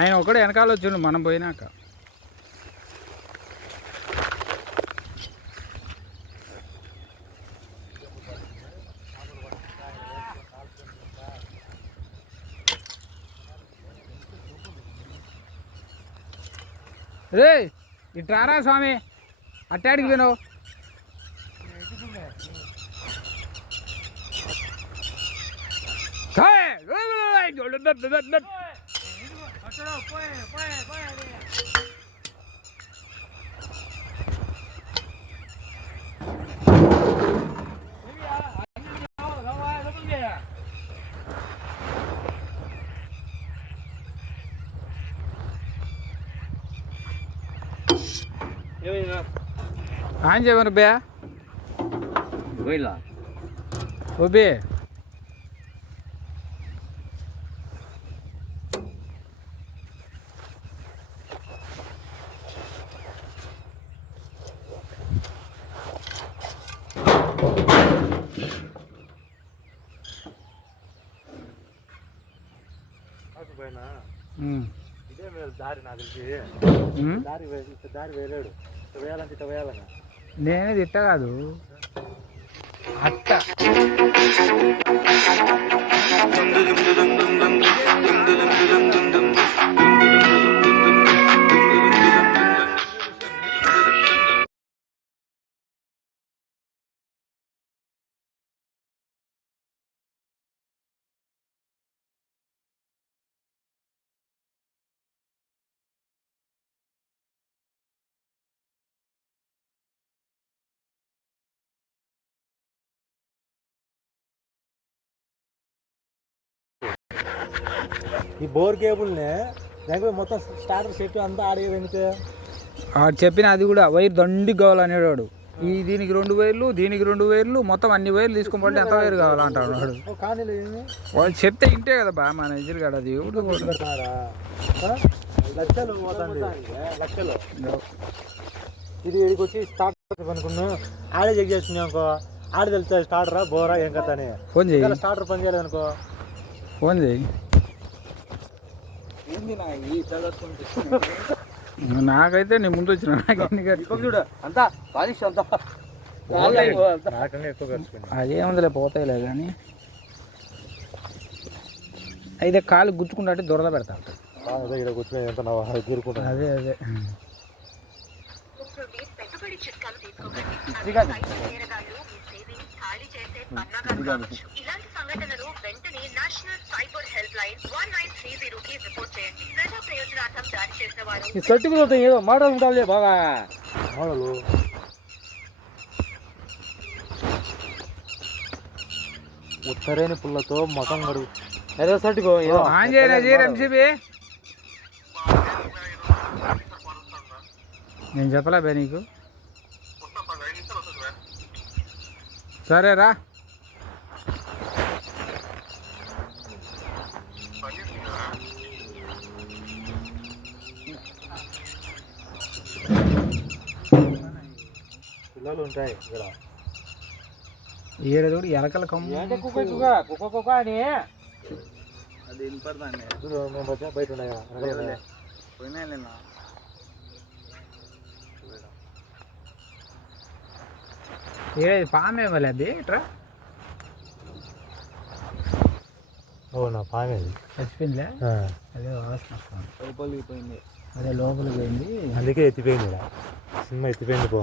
ఆయన ఒకడే వెనకాల వచ్చిండు మనం పోయినాక. రే ఇట్రారా స్వామి, అట్టాడికి పోయినావు. ఆన్ చేయమను బే ఓ బే. ఇదే దారి నాకు తెలిసి దారి వేరాడు వేయాలంటే ఇట్లా వేయాలన్నా. నేనే తిట్ట కాదు అట్ట. ఈ బోర్ కేబుల్ని దానికి మొత్తం స్టార్టర్ చెప్పి అంతా ఆడేది ఎందుకు చెప్పిన, అది కూడా వైర్ దండికి కావాలనేవాడు. ఈ దీనికి 2 వైర్లు, దీనికి 2 వైర్లు, మొత్తం అన్ని వైర్లు తీసుకోమంటే ఎంత వైర్ కావాలంటాడు వాడు. వాళ్ళు చెప్తే ఇంటే కదా బా మన ఎదురు కాదు. అది లక్షలు లక్షలు ఇది ఇడికి వచ్చి స్టార్టర్ అనుకున్నా ఆడే చెక్ చేస్తుంది అనుకో. ఆడ తెలుసా స్టార్టరా బోరా ఏం కదా అని. ఫోన్ చేయి, స్టార్టర్ పని చేయలేదు అనుకో. ఫోన్ చేయి. నాకైతే నీ ముందు వచ్చిన చూడు అంతా అదేముందిలే పోతాయిలే కానీ అయితే కాలు గుచ్చుకుంటే దురద పెడతా. అదే అదే ఇలాంటి సంఘటనలు వెంటనే నేషనల్ సైబర్ హెల్ప్ లైన్ 1930 కి రిపోర్ట్ చేయండి. ప్రజా ప్రయోజనార్థం జారీ చేసిన వారు సర్టిఫికేట్ ఏదో మోడల్ ఉండాలి బాగా మోడలు. ఉత్తరేని పుల్లతో ముఖం గడుగు ఏదో సర్టిఫికేట్ నేను చెప్పలే బే నీకు. సరేరా పిల్లలు ఉంటాయి ఇక్కడ. ఏడు ఎలకల కమ్మ కుక్క అని అది బయట ఉన్నాయి. ఏది పామే వాళ్ళ అది ఇట్రా. అవునా పామే చచ్చిపోయిందిలే. అదే వాసన లోపలికి పోయింది. అదే లోపలికి పోయింది, అందుకే ఎత్తిపోయింది. సినిమా ఎత్తిపోయింది పో.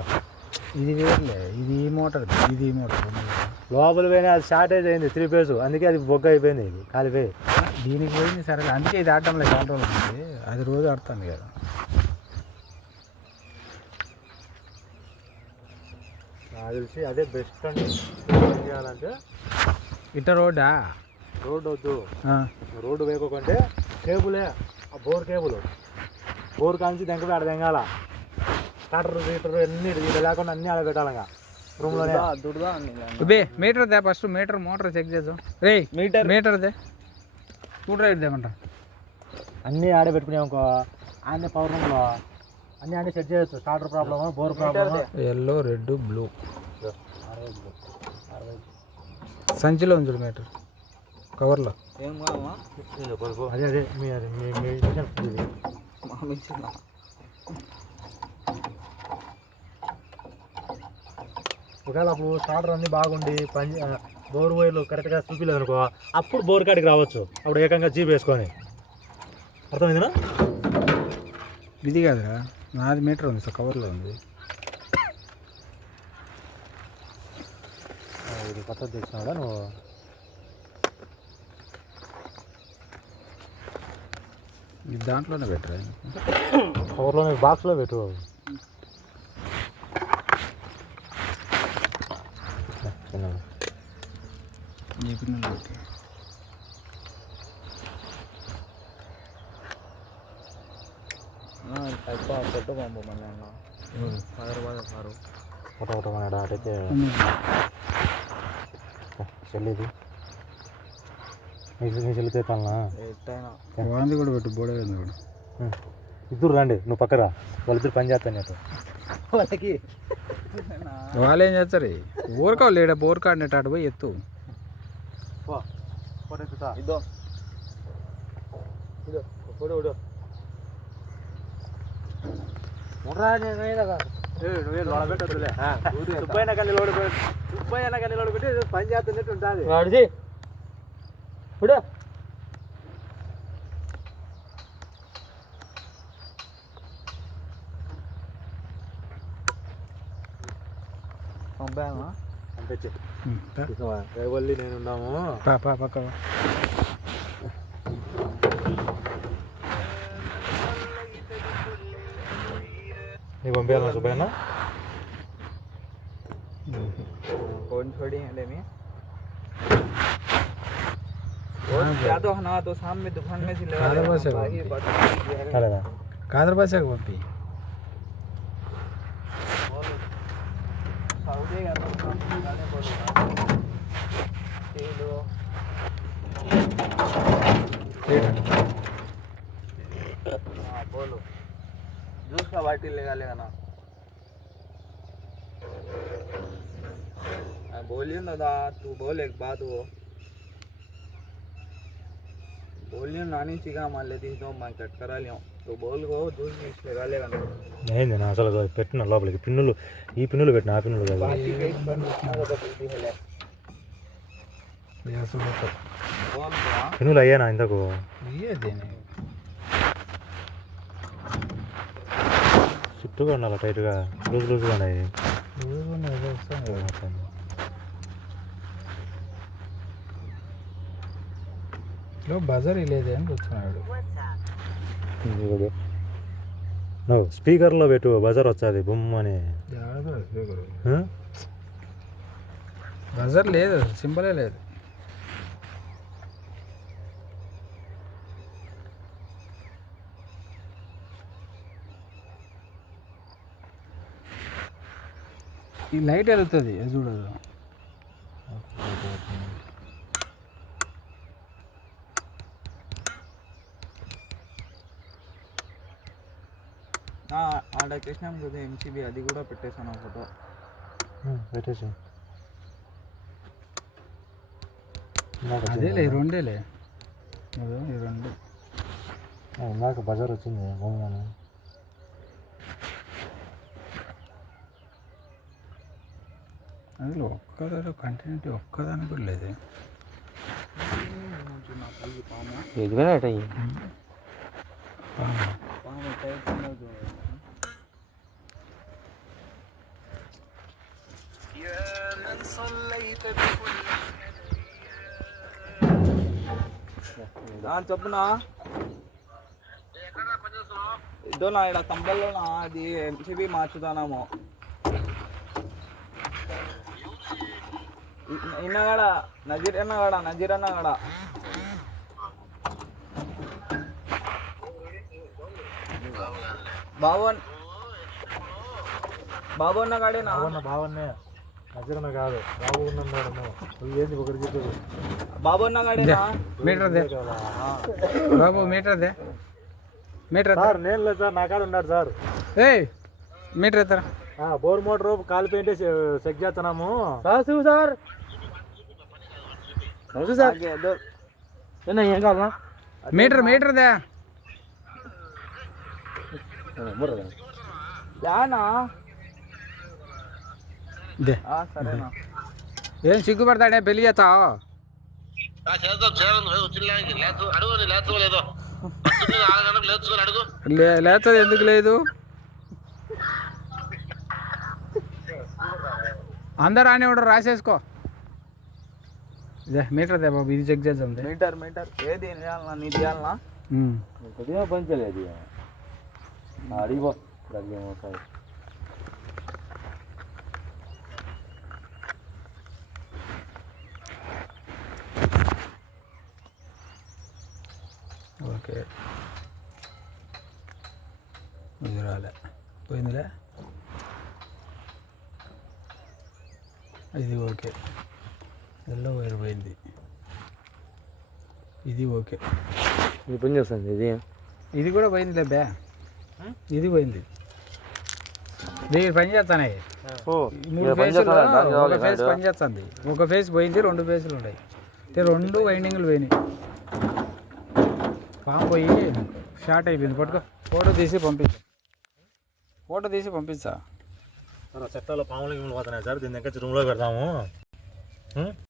ఇది వేరులే, ఇది మోటార్, ఇది మోటార్ లోపల పోయినా అది షార్టేజ్ అయింది 3 ఫేజ్. అందుకే అది బొగ్గ అయిపోయింది, ఇది కాలిపోయి. దీనికి పోయింది సరే, అందుకే ఇది ఆడటంలో చాలా రోజులు ఉంది. అది రోజు ఆడుతుంది కదా. నాకు తెలిసి అదే బెస్ట్ అండి. చేయాలంటే ఇట్ట రోడ్డా? రోడ్డు వద్దు, రోడ్డు వేయకుంటే కేబులే, ఆ బోర్ కేబుల్. బోర్ కాంచి దెంగ ఆడ దెంగాల. స్టార్టర్ గీటర్ అన్ని ఇది లేకుండా అన్ని ఆడ పెట్టాలంగా రూమ్లోనే. మీటర్ దే ఫస్ట్, మీటర్ మోటార్ చెక్ చేద్దాం. రే మీటర్ దే స్కూటర్ రైడ్ దేమంట. అన్నీ ఆడే పెట్టుకున్నాం అనుకో, ఆడే పవర్ రూమ్లో అన్నీ ఆడే సెట్ చేయొచ్చు. స్టార్టర్ ప్రాబ్లమా, బోర్ ప్రాబ్లమా. ఎల్లో, రెడ్, బ్లూ సంచిలో ఉంచుడు మీటర్ కవర్లో. ఏం కావా అదే అదే మీ అది మీ మీ మిషన్ ఇది. మా మించిన ఒకవేళ అప్పుడు స్టార్టర్ అన్నీ బాగుండి బోర్ వైర్లు కరెక్ట్గా చూపించలేదు అనుకో అప్పుడు బోర్ కాడికి రావచ్చు. అప్పుడు ఏకంగా జీప్ వేసుకొని. అర్థమైందినా? ఇది కాదురా, నాది మీటర్ ఉంది సార్, కవర్లో ఉంది. ఇది కొత్తది తెచ్చినాడా నువ్వు? ఇది దాంట్లోనే పెట్టరా, కవర్లోనే బాక్స్లో పెట్టు. ఈ పిన్నెలు పెట్టి. ఎక్కువ పెట్టు పంపు మళ్ళీ అన్న హైదరాబాద్ సారు ఫోటో ఫోటో మన అటైతే చెల్లిది మీ చెల్లి తెస్తానా? ఎట్టయినా వాంది కూడా పెట్టు, బోడే కూడా. ఇద్దరు రండి, నువ్వు పక్కరా, వాళ్ళిద్దరు పని చేస్తాను నేను వాళ్ళకి వాళ్ళు ఏం చేస్తారు? ఊరకావు లేడా, బోర్ కాడినట్టు అటు పోయి ఎత్తు. ఫోటో ఎత్తుతా. ఇదో ఫోటో ఫోటో సుబ్బయ్య కానీ లోడు పెట్టి పని చేస్తున్నట్టు ఉంటుంది. ఇప్పుడు పంపామా పంపించి తా. రేవల్లి నేను ఉన్నాము. పక్క నీకు పంపించాలన్నా సుబ్బయ్యన్న? कौन छोड़ी है लेमी और क्या तो हना तो शाम में दुकान में से ले कादर बस है అలాగా కాదర్ బస్సాకు పంపి. सऊदी का तो काम करने पड़ेगा तेलो हाँ बोलो जूस का बाल्टी लेगा ना बोलिए ना दादा तू बोल एक बात वो बोलिए नानी चिका मान लेती तो मैं कट करा लिया तो बोल को जूस मिक्स लगा लेगा ना ఏంది నా అసలు పెట్టిన లోపలికి పిన్నులు, ఈ పిన్నులు పెట్టిన, ఆ పిన్నులు కదా. बाकी कहीं पर रुकना तो जल्दी है ले बोल बा పిన్నులు అయ్యానా ఇంతకు? చుట్టూగా ఉండాలి, టైట్గా లూజ్గా ఉన్నాయి. బజార్ లేదే అని కూర్చున్నాడు. నువ్వు స్పీకర్లో పెట్టు, బజార్ వచ్చేది బొమ్మని. బజార్ లేదు, సింబలే లేదు. ఈ లైట్ వెళ్తుంది చూడదు. ఆడ కృష్ణం కదా ఎంసీబీ అది కూడా పెట్టేసాను ఫోటో పెట్టేసి అదేలే, ఈ రెండేలే, ఈ రెండు. ఇందాక బజార్ వచ్చింది బొమ్మని. అసలు ఒక్కదాని కంటిన్యూటీ ఒక్కదాని కూడా లేదు. ఎదుగునా పాము చెప్పునా ఇదో నా ఇక్కడ కంపెనీలో నా అది ఎంసీబీ మార్చుతానాము ఇన్నగాడ నజీర్ అన్నగాడ బాబు అన్న కాడేనా? బావన్నే నజరన్న కాదు, బాబు ఉన్నాడు. నువ్వు ఏంది ఒకటి చెప్పేది? బాబు అన్న కాడేనా? మీటర్ దే బాబు, మీటర్ దే, మీటర్ సార్. నేను లేదు సార్, నా కాడ ఉన్నాడు సార్. మీటర్ ఎత్తారా? బోర్ మోటార్ కాలు పెయింటే చెక్ చేస్తున్నాము. సార్ ఏం కావాలా మీటర్దే యానా ఇదే సరేనా ఏం సిగ్గుపడతాడే పెళ్లి చేస్తావు లేస్తుంది ఎందుకు లేదు అందరు అని ఉండరు రాసేసుకో ఇదే మీటర్దే బాబు ఇది చెక్ చేద్దాం మీటర్ ఏది చేయాలన్నా నీ చేయాలన్నా కొద్దిగా పంచలేదు అడిగిపో ఓకే ఇది రాలే పోయిందిలే ఇది ఓకే ఎల్లో వైర్ పోయింది ఇది ఓకే ఇది పని చేస్తుంది ఇది ఇది కూడా పోయిందిలే బే ఇది పోయింది దీనికి పని చేస్తానే మూడు ఫేసులు ఒక ఫేస్ పని చేస్తుంది ఒక ఫేస్ పోయింది 2 ఫేసులు ఉన్నాయి 2 వైండింగ్లు పోయినాయి పాము పోయి షార్ట్ అయిపోయింది పట్టుకో ఫోటో తీసి పంపించా చెట్టలో పాములు పోతున్నాయి సార్ దీని దగ్గర రూమ్లో పెడతాము